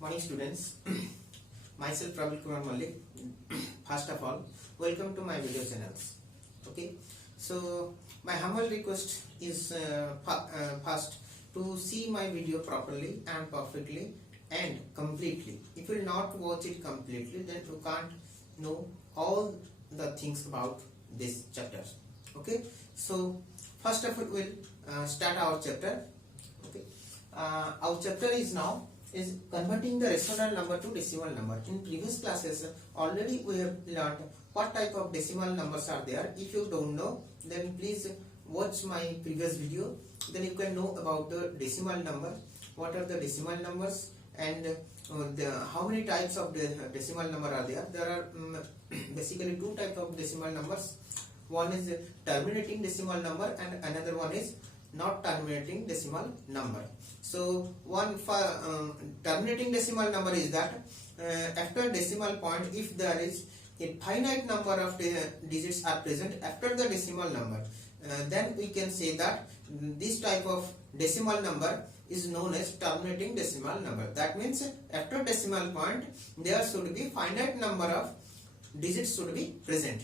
Morning students, myself Praveen Kumar Malik. First of all, welcome to my video channels. Okay, so my humble request is first to see my video properly and perfectly and completely. If you will not watch it completely, then you can't know all the things about this chapter. Okay, so first of all, we'll start our chapter. Okay, our chapter is converting the rational number to decimal number. In previous classes already we have learned what type of decimal numbers are there. If you don't know, then please watch my previous video, then you can know about the decimal number, what are the decimal numbers, and how many types of decimal number are there. There are basically two types of decimal numbers. One is terminating decimal number and another one is not terminating decimal number. So one for terminating decimal number is that after decimal point, if there is a finite number of digits are present after the decimal number, then we can say that this type of decimal number is known as terminating decimal number. That means after decimal point there should be finite number of digits should be present.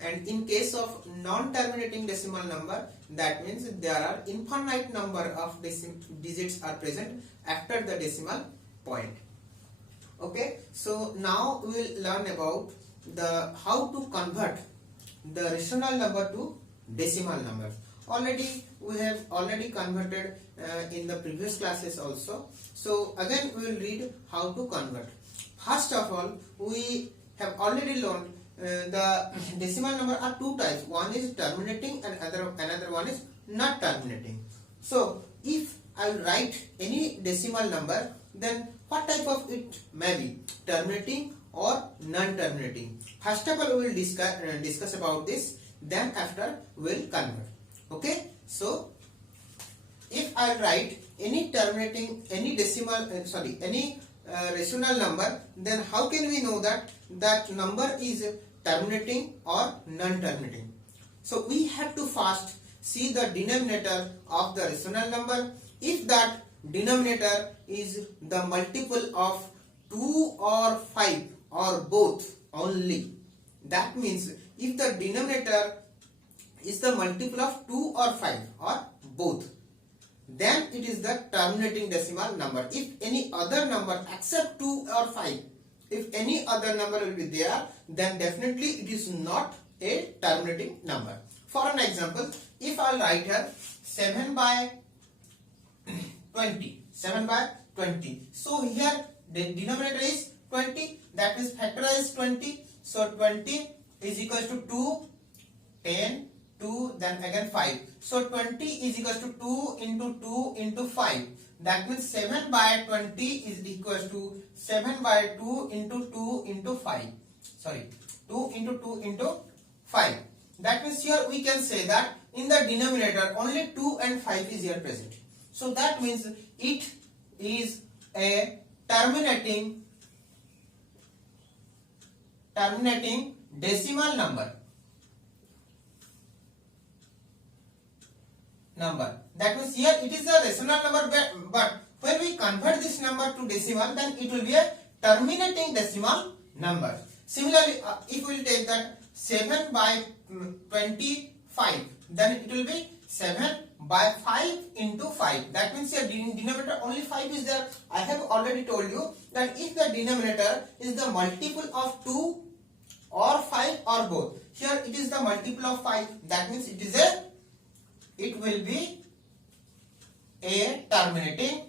And in case of non-terminating decimal number, that means there are infinite number of digits are present after the decimal point. Okay, so now we will learn about the how to convert the rational number to decimal number. Already we have converted in the previous classes also. So again we will read how to convert. First of all, we have already learned the decimal number are two types. One is terminating and another one is not terminating. So if I will write any decimal number, then what type of it may be, terminating or non-terminating. First of all we will discuss about this, then after we will convert. Okay, so if I write any terminating, any decimal any rational number, then how can we know that that number is terminating or non-terminating? So we have to first see the denominator of the rational number. If that denominator is the multiple of 2 or 5 or both only, that means if the denominator is the multiple of 2 or 5 or both, then it is the terminating decimal number. If any other number except 2 or 5, if any other number will be there, then definitely it is not a terminating number. For an example, if I write here 7 by 20, 7 by 20. So here the denominator is 20, that means factorize 20. So 20 is equals to 2, 10, 2, then again 5. So 20 is equals to 2 into 5. That means 7 by 20 is equals to 7 by 2 into 5. Sorry, 2 into 5. That means here we can say that in the denominator only 2 and 5 is here present. So that means it is a terminating decimal number. That means here it is a rational number, but when we convert this number to decimal, then it will be a terminating decimal number. Similarly, if we will take that 7 by 25, then it will be 7 by 5 into 5. That means here denominator only 5 is there. I have already told you that if the denominator is the multiple of 2 or 5 or both, here it is the multiple of 5. That means it will be a terminating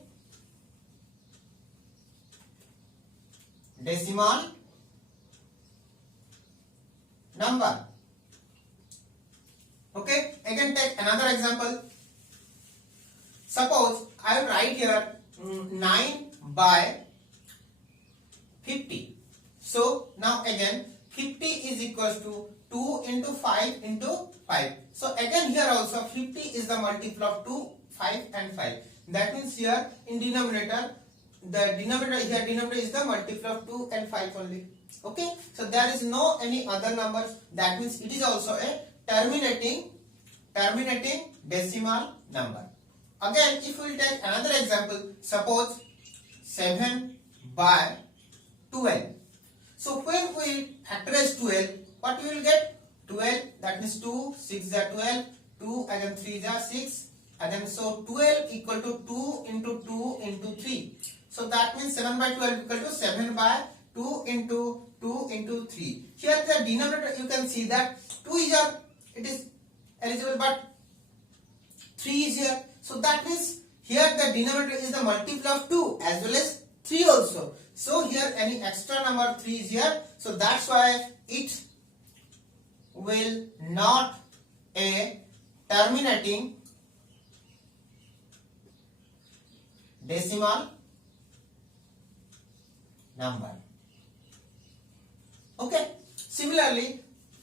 decimal number. Okay, again take another example. Suppose I write here 9 by 50. So now again 50 is equals to 2 into 5 into 5. So again here also 50 is the multiple of 2, 5 and 5. That means here in denominator, the denominator is the multiple of 2 and 5 only. Okay, so there is no any other numbers. That means it is also a terminating decimal number. Again, if we will take another example, suppose 7 by 12. So when we factorize 12, what we will get? 12, that means 2, 6 is 12, 2 again 3 is 6, again so 12 equal to 2 into 2 into 3. So that means 7 by 12 equal to 7 by 2 into 2 into 3. Here the denominator you can see that 2 is here, it is eligible, but 3 is here. So that means here the denominator is the multiple of 2 as well as 3 also. So here any extra number 3 is here. So that's why it will not a terminating decimal number. Okay. Similarly,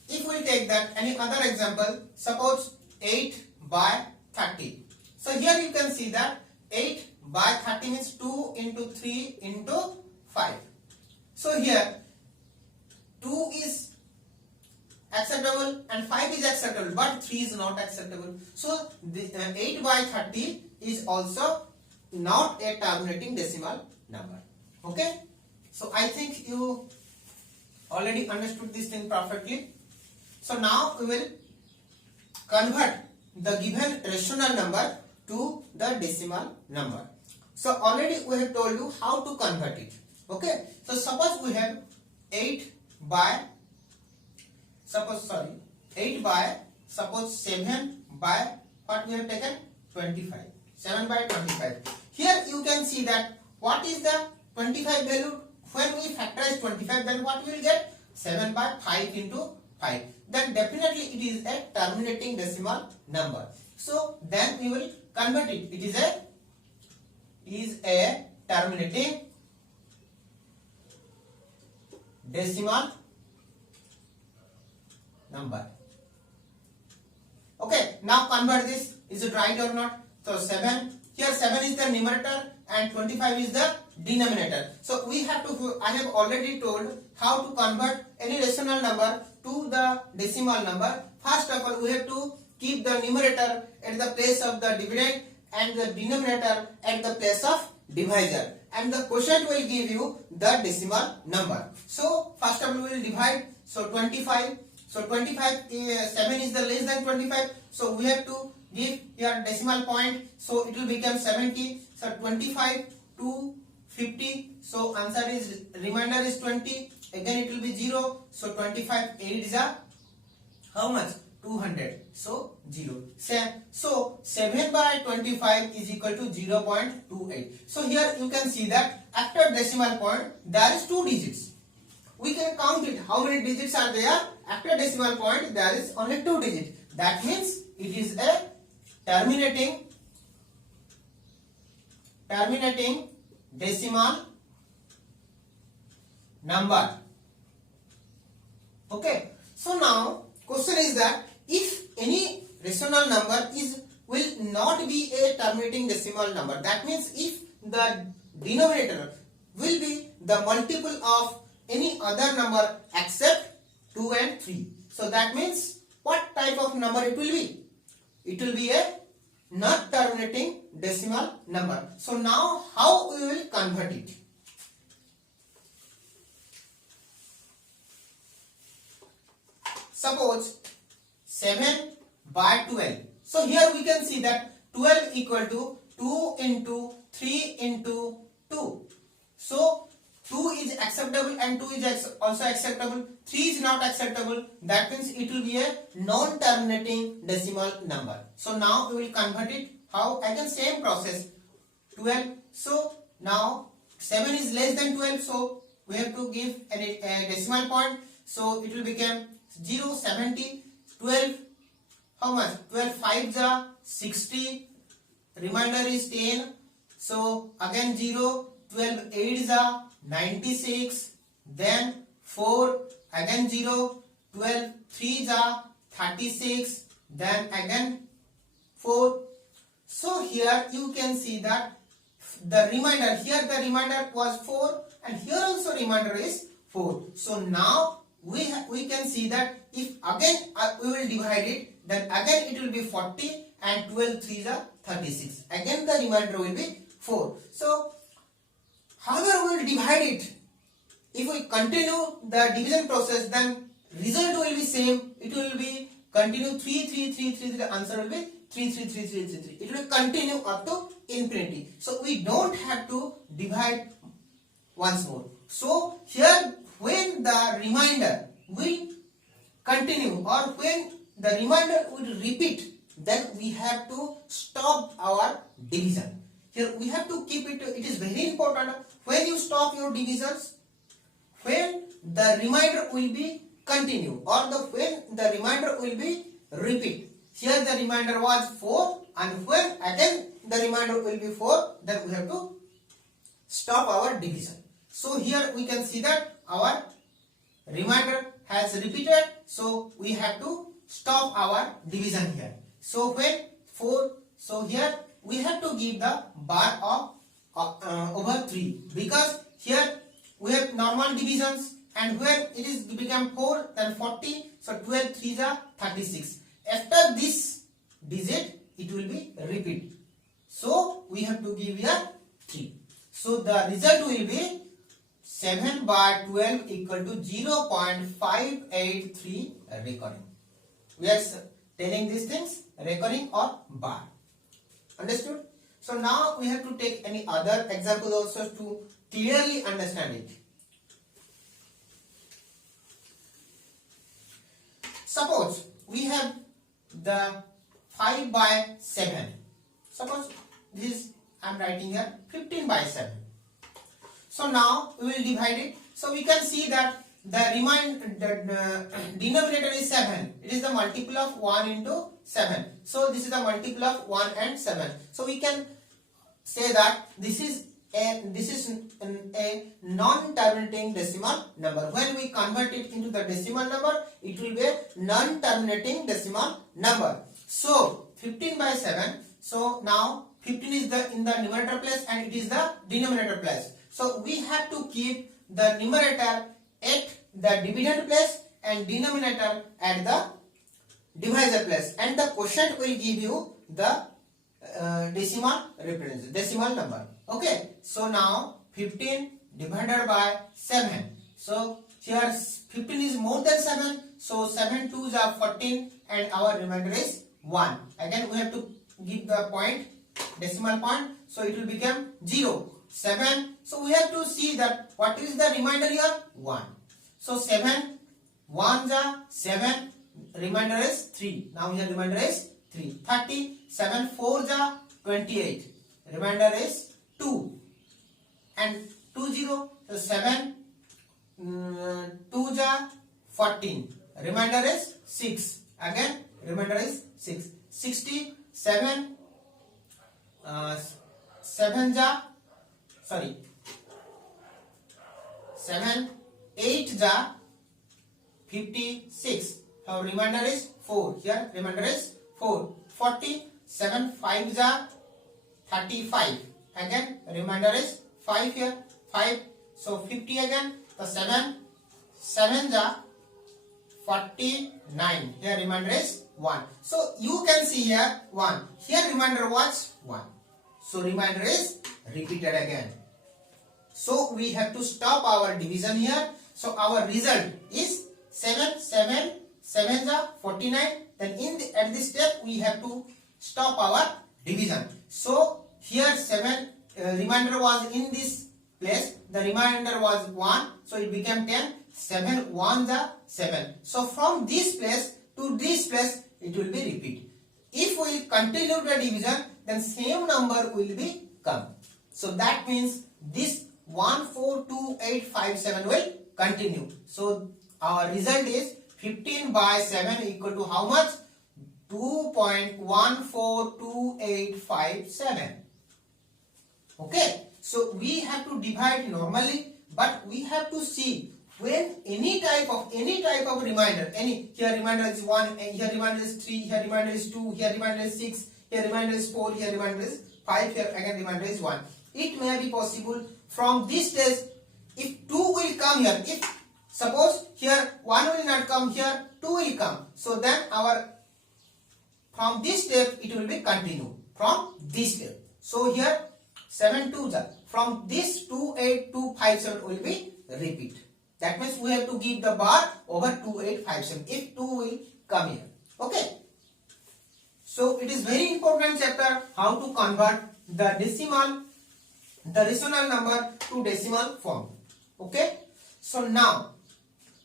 if we take that any other example, suppose 8 by 30. So here you can see that 8 by 30 means 2 into 3 into 5. So here 2 is acceptable and 5 is acceptable, but 3 is not acceptable. So the 8 by 30 is also not a terminating decimal number. Okay. So I think you already understood this thing perfectly. So now we will convert the given rational number to the decimal number. So already we have told you how to convert it. Okay. So suppose we have 8 by 7 by what we have taken 25. 7 by 25. Here you can see that what is the 25 value. When we factorize 25, then what we will get? 7 by 5 into 5. Then definitely it is a terminating decimal number. So then we will convert it. It is a terminating decimal number. Okay. Now convert this. Is it right or not? So 7. Here 7 is the numerator and 25 is the denominator. So we have to, I have already told how to convert any rational number to the decimal number. First of all, we have to keep the numerator at the place of the dividend and the denominator at the place of divisor. And the quotient will give you the decimal number. So first of all, we will divide. So 25. So 25, 7 is the less than 25. So we have to give here decimal point. So it will become 70. So 25 to 50. So answer is, remainder is 20. Again it will be 0. So 25, 8 is a how much? 200. So 0. So 7 by 25 is equal to 0.28. So here you can see that after decimal point there is 2 digits. We can count it. How many digits are there? After decimal point there is only 2 digits. That means it is a terminating decimal number. Okay. So now question is that if any rational number will not be a terminating decimal number, that means if the denominator will be the multiple of any other number except 2 and 3. So that means what type of number it will be? It will be a not terminating decimal number. So now how we will convert it? Suppose 7 by 12. So here we can see that 12 equal to 2 into 3 into 2. So 2 is acceptable and 2 is also acceptable. 3 is not acceptable. That means it will be a non-terminating decimal number. So now we will convert it. How? Again same process. 12. So now 7 is less than 12. So we have to give a decimal point. So it will become 0, 70, 12. How much? 12 5s are 60. Remainder is 10. So again 0. 12 8s are 96. Then 4. Again 0. 12 3s are 36. Then again 4. So here you can see that the remainder, here the remainder was 4 and here also remainder is 4. So now we can see that if again we will divide it, then again it will be 40 and 12 3s are 36. Again the remainder will be 4. So However, we will divide it. If we continue the division process, then result will be same. It will be continue 3 3 3 3. The answer will be 3 3 3 3 3 3. It will continue up to infinity. So we don't have to divide once more. So here, when the remainder will continue or when the remainder will repeat, then we have to stop our division. Here we have to keep it. It is very important when you stop your divisions, when the remainder will be continue or when the remainder will be repeat. Here the remainder was 4 and when again the remainder will be 4, then we have to stop our division. So here we can see that our remainder has repeated, so we have to stop our division here. So when 4, so here we have to give the bar of over 3, because here we have normal divisions and when it is become 4 then 40, so 12 3s are 36. After this digit it will be repeat, so we have to give here 3. So the result will be 7 by 12 equal to 0.583 recurring. We are telling these things recurring or bar. Understood? So now we have to take any other example also to clearly understand it. Suppose we have the 5 by 7. Suppose this is, I am writing here 15 by 7. So now we will divide it. So we can see that the denominator is 7. It is the multiple of 1 into 7. So this is the multiple of 1 and 7. So we can say that this is a non-terminating decimal number. When we convert it into the decimal number, it will be a non-terminating decimal number. So 15 by 7. So now 15 is in the numerator place and it is the denominator place. So we have to keep the numerator at the dividend place and denominator at the divisor place, and the quotient will give you the decimal number. Okay, so now 15 divided by 7. So here 15 is more than 7, so 7 2s are 14 and our remainder is 1. Again we have to give the point, decimal point, so it will become 0. 7, so we have to see that what is the remainder here? 1. So 7 1s are 7, remainder is 3. Now here remainder is 3. 30, 7 4s are 28, remainder is 2 and 2 0, so 7 2s are 14, remainder is 6, again remainder is 6. 60, 7 7s are 7 8s are 56. Our remainder is 4. Here remainder is 4. 40, 7 5s are 35. Again remainder is 5 here. 5. So 50 again. The 7s are 49. Here remainder is 1. So you can see here 1. Here remainder was 1. So remainder is repeated again. So we have to stop our division here. So our result is 7 7 7s are 49. Then at this step we have to stop our division. So here 7 remainder was in this place. The remainder was 1. So it became 10. 7 1s are 7. So from this place to this place it will be repeat. If we continue the division, then same number will be come. So that means this 142857 will continue. So our result is 15 by 7 equal to how much? 2.142857. Okay. So we have to divide normally, but we have to see when any type of remainder, here remainder is 1, and here remainder is 3, here remainder is 2, here remainder is 6, here remainder is 4, here remainder is 5, here again remainder is 1. It may be possible from this stage, if 2 will come here, if suppose here 1 will not come, here 2 will come, so then from this step it will be continue from this step. So here 7 2s are. From this 28257 will be repeat. That means we have to give the bar over 2857 if 2 will come here. Okay. So it is very important chapter how to convert the rational number to decimal form. Okay. So now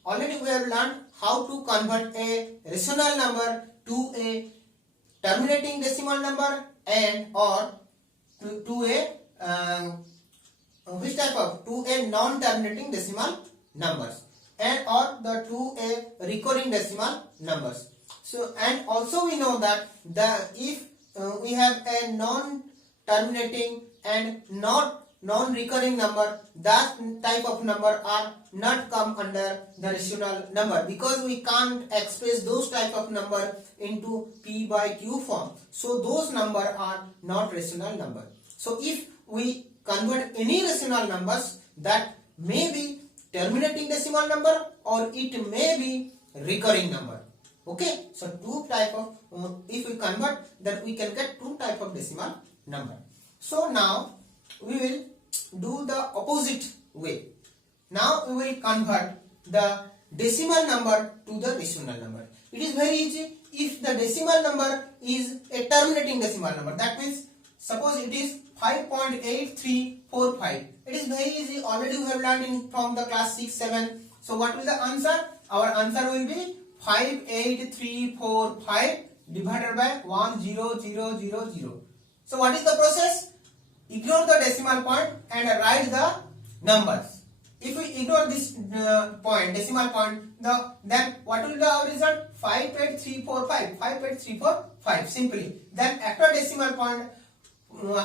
already we have learned how to convert a rational number to a terminating decimal number and or to a which type of to a non-terminating decimal numbers and or to a recurring decimal numbers. So and also we know that if we have a non-terminating and not non-recurring number, that type of number are not come under the rational number because we can't express those type of number into P by Q form. So those number are not rational number. So if we convert any rational numbers, that may be terminating decimal number or it may be recurring number. Okay, so two type of if we convert, then we can get two type of decimal number. So now we will do the opposite way. Now we will convert the decimal number to the rational number. It is very easy. If the decimal number is a terminating decimal number, that means suppose it is 5.8345. It is very easy. Already we have learned from the class 6, 7. So what will the answer? Our answer will be 58345 divided by 10000. So what is the process? Ignore the decimal point and write the numbers. If we ignore this point, decimal point, then what will be our result? 58345. 58345 simply. Then after decimal point,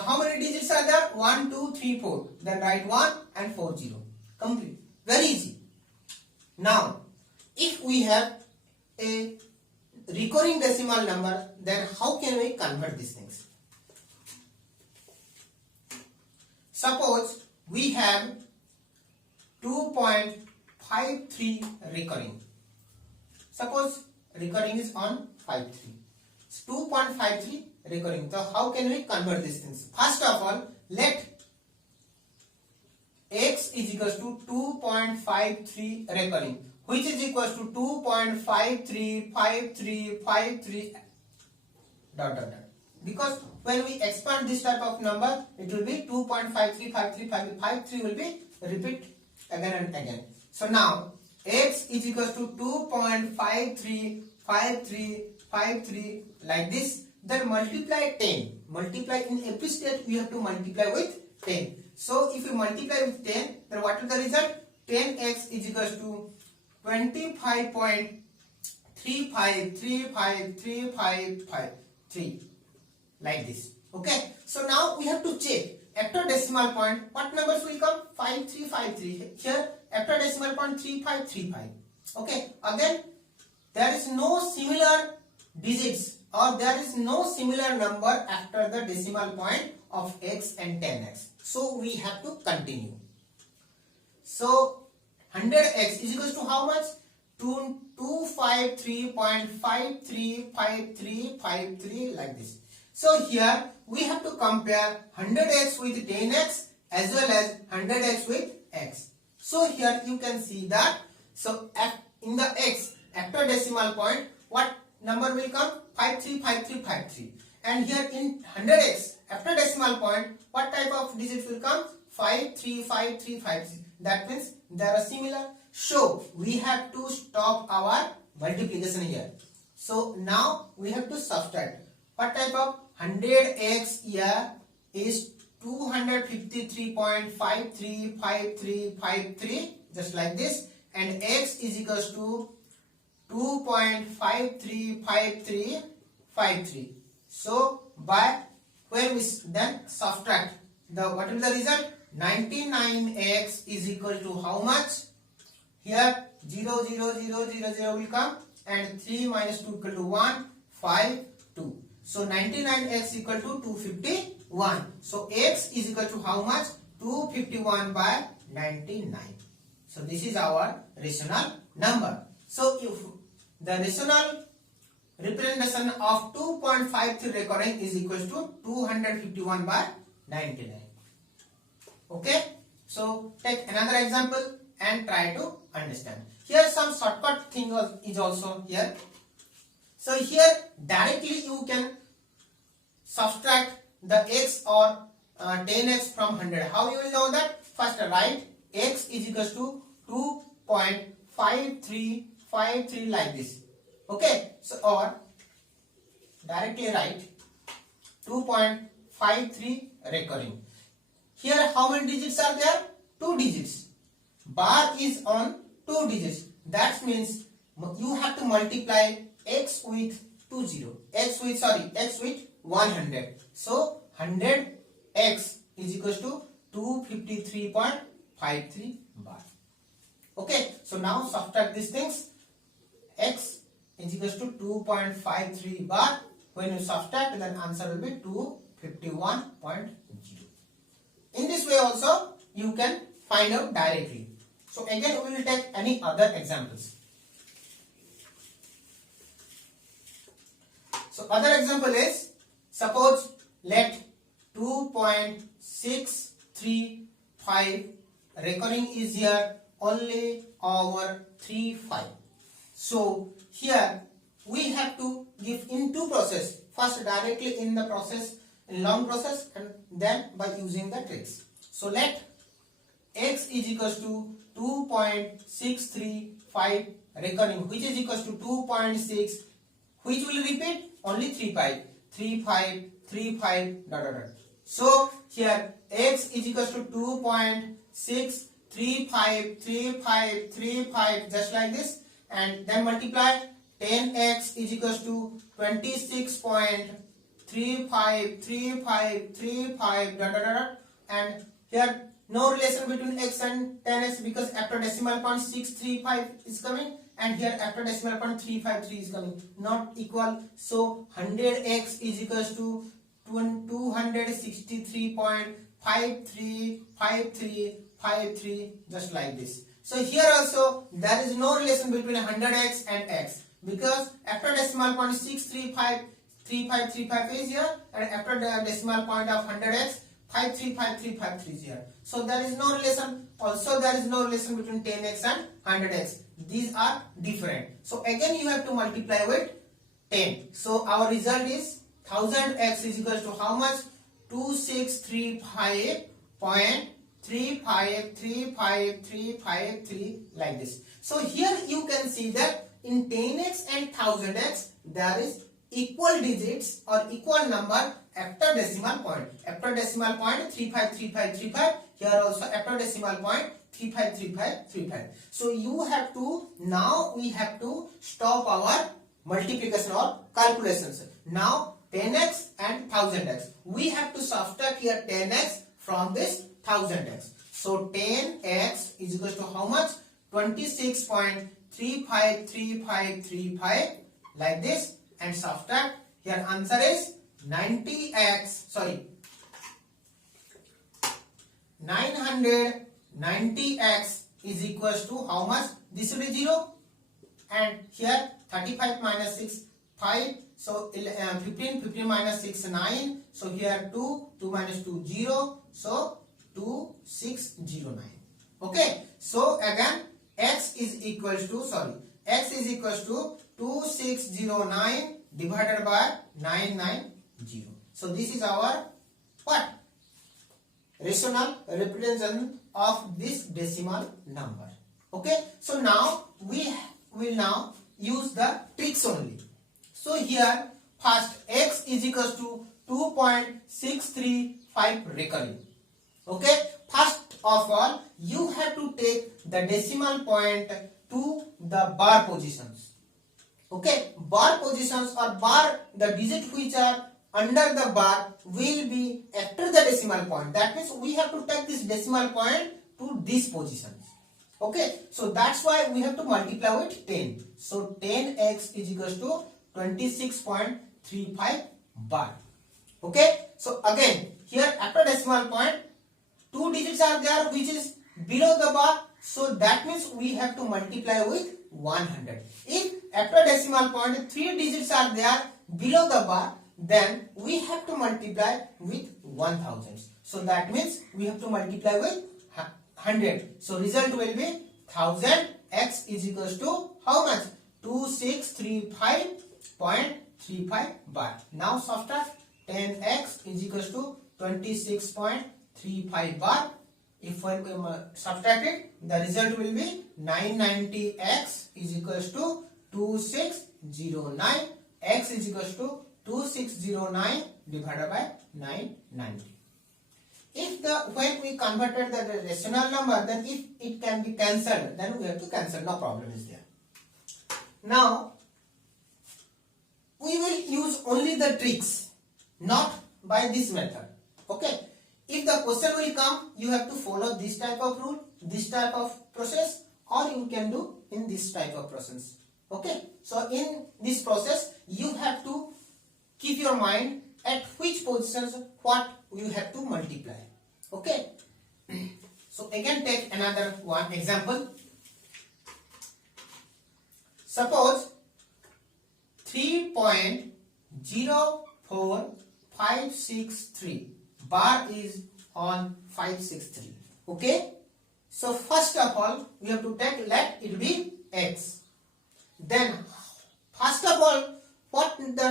how many digits are there? 1, 2, 3, 4. Then write 1 and 40. Complete. Very easy. Now, if we have a recurring decimal number, then how can we convert these things? Suppose we have 2.53 recurring. Suppose recurring is on 53. 2.53 recurring. So how can we convert these things? First of all, let x is equals to 2.53 recurring, which is equals to 2.535353 ... Because when we expand this type of number, it will be 2.535353 will be repeat again and again. So now x is equals to 2.535353 like this. Then multiply 10. Multiply in every step we have to multiply with 10. So if you multiply with 10, then what is the result? 10x is equals to 25.353553 like this. Okay. So now we have to check after decimal point what numbers will come. 5353. Here after decimal point 3535. Okay. Again there is no similar digits or there is no similar number after the decimal point of x and 10x. So we have to continue. So 100x is equals to how much? 253.535353 like this. So here we have to compare 100x with 10x as well as 100x with x. So here you can see that. So in the x after decimal point, what number will come? 535353. And here in 100x after decimal point, what type of digits will come? 535353. That means they are similar. So we have to stop our multiplication here. So now we have to subtract. What type of 100x here is 253.535353 just like this, and x is equals to 2.535353. So by when we then subtract the what is the result? 99x is equal to how much? Here 0 0 0 0 0 will come and 3 minus 2 equal to 1 5 2. So 99x equal to 251. So x is equal to how much? 251 by 99. So this is our rational number. So if the rational representation of 2.53 recurring is equal to 251 by 99. Okay, so take another example and try to understand. Here some shortcut thing is also here. So here directly you can subtract the x or 10x from 100. How you will know that? First write x is equals to 2.5353 like this. Okay, so or directly write 2.53 recurring. Here how many digits are there? 2 digits. Bar is on 2 digits. That means you have to multiply x with x with 100. So 100x is equals to 253.53 bar. Okay, so now subtract these things. X is equals to 2.53 bar. When you subtract, then answer will be 251.0. In this way also you can find out directly. So again we will take any other examples. So other example is, suppose let 2.635 recurring is here only over 35. So here we have to give in two process. First directly in the process, in long process, and then by using the tricks. So let x is equals to 2.635 recurring, which is equals to 2.6, which will repeat only 35 dot dot dot. So here x is equals to 2.635 just like this, and then multiply 10x is equals to 26.35 dot dot dot, and here no relation between x and 10x because after decimal point 635 is coming, and here after decimal point 353 is coming, not equal. So 100x is equals to 263.53 just like this. So here also there is no relation between 100x and x because after decimal point 635 is here, and after the decimal point of 100x 5353 is here. So there is no relation. Also there is no relation between 10x and 100x. These are different. So again you have to multiply with 10. So our result is 1000x is equals to how much? 2635.353353 like this. So here you can see that in 10x and 1000x there is equal digits or equal number after decimal point. After decimal point 353535, here also after decimal point 353535. So you have to, now we have to stop our multiplication or calculations. Now 10x and 1000x, we have to subtract here 10x from this 1000x. So 10x is equal to how much? 26.353535 like this, and subtract. Here answer is 990x is equals to how much? This will be 0, and here 35 minus 6 5, so 15 minus 6 9, so here 2 minus 2 0, so 2609. Okay, so again x is equals to 2609 divided by 990. So this is our what? Rational representation of this decimal number. Okay, so now we will now use the tricks only. So here first x is equals to 2.635 recurring. Okay, first of all you have to take the decimal point to the bar positions. Okay, bar positions or bar, the digit which are under the bar will be after the decimal point. That means we have to take this decimal point to these positions. Okay, so that's why we have to multiply with 10. So 10x is equals to 26.35 bar. Okay, so again here after decimal point 2 digits are there which is below the bar, so that means we have to multiply with 100. If after decimal point 3 digits are there below the bar, then we have to multiply with 1000. So that means we have to multiply with 100. So result will be 1000. X is equals to how much? 2635.35 bar. Now subtract. 10x is equals to 26.35 bar. If we subtract it, the result will be 990x is equals to 2609. X is equals to 2609 divided by 990. If when we converted the rational number, then if it can be cancelled, then we have to cancel. No problem is there. Now we will use only the tricks, not by this method. Okay. If the question will come, you have to follow this type of rule, this type of process, or you can do in this type of process. Okay. So in this process, you have to keep your mind at which positions what you have to multiply. Okay. So again take another one example. Suppose 3.04563 bar is on 563. Okay. So first of all we have to take, let it be x. Then first of all what is the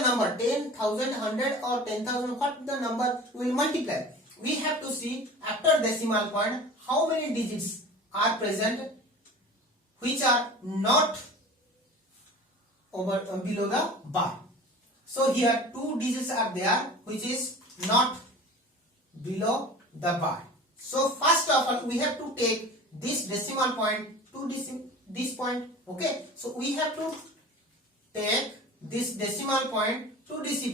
number? 10,000, 100 or 10,000, what the number will multiply? We have to see after decimal point how many digits are present which are not over below the bar. So here 2 digits are there which is not below the bar. So first of all we have to take this decimal point to this point. Okay. So we have to take this decimal point to this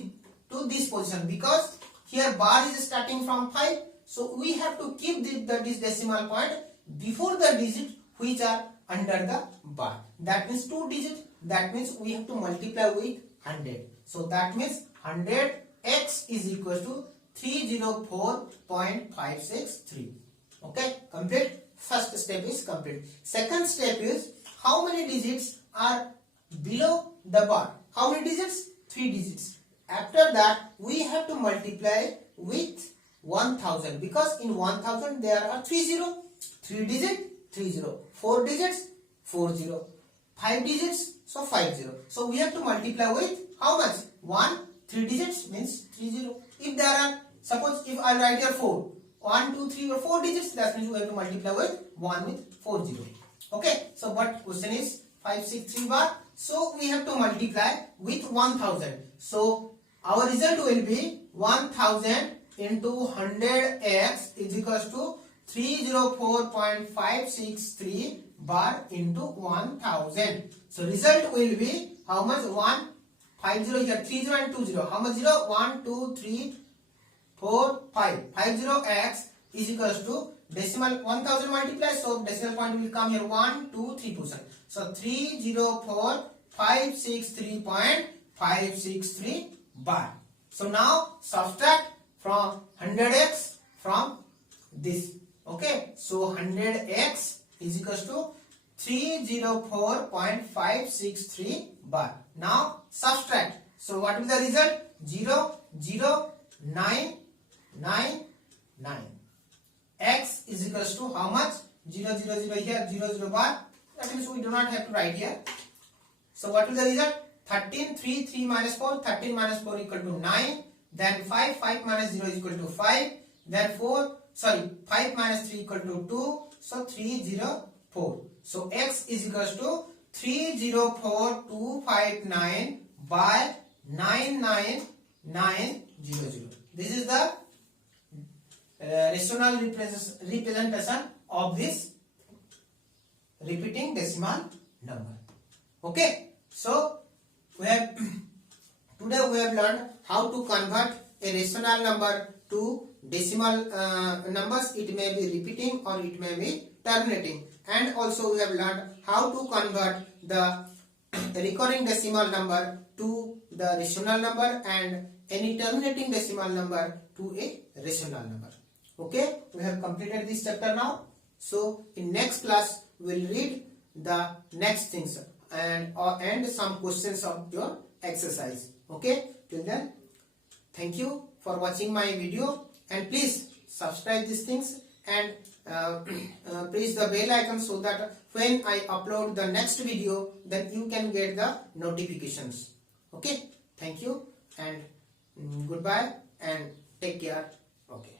position, because here bar is starting from 5. So we have to keep this decimal point before the digit which are under the bar. That means 2 digits. That means we have to multiply with 100. So that means 100x is equal to 304.563. Okay, complete. First step is complete. Second step is how many digits are below the bar. How many digits? 3 digits. After that we have to multiply with 1000, because in 1000 there are 3 0. 3 digits 3 0. 4 digits 4 0. 5 digits so 5 0. So we have to multiply with how much? 1. 3 digits means 3 0. If there are, suppose if I write here 4, 1 2 3 or 4 digits, that means we have to multiply with 1 with 4 0. Okay. So what question is 563 bar. So we have to multiply with 1000. So our result will be 1000 into 100x is equals to 304.563 bar into 1000. So result will be how much? 150 here, 30 and 20. How much 0? 1 2 3 4 5. 50x is equals to decimal 1000 multiply. So decimal point will come here 1 2 3 position. So 304.563.563 bar. So now subtract from 100x from this. Okay. So 100x is equals to 304.563 bar. Now subtract. So what will the result? 0 0 9 9 9. X is equals to how much? 0 0 0 here, 0 0 bar. That means we do not have to write here. So what is the result? 13 3 3 minus 4. 13 minus 4 equal to 9. Then 5 5 minus 0 is equal to 5. Then 5 minus 3 equal to 2. So 304. So x is equals to 304259 by 99900. This is the rational representation of this repeating decimal number. Okay. So we have today we have learned how to convert a rational number to decimal numbers. It may be repeating or it may be terminating. And also we have learned how to convert the recurring decimal number to the rational number and any terminating decimal number to a rational number. Okay, we have completed this chapter now. So in next class we will read the next things and some questions of your exercise. Okay, till then, thank you for watching my video, and please subscribe these things and press the bell icon so that when I upload the next video, then you can get the notifications. Okay, thank you and goodbye and take care. Okay.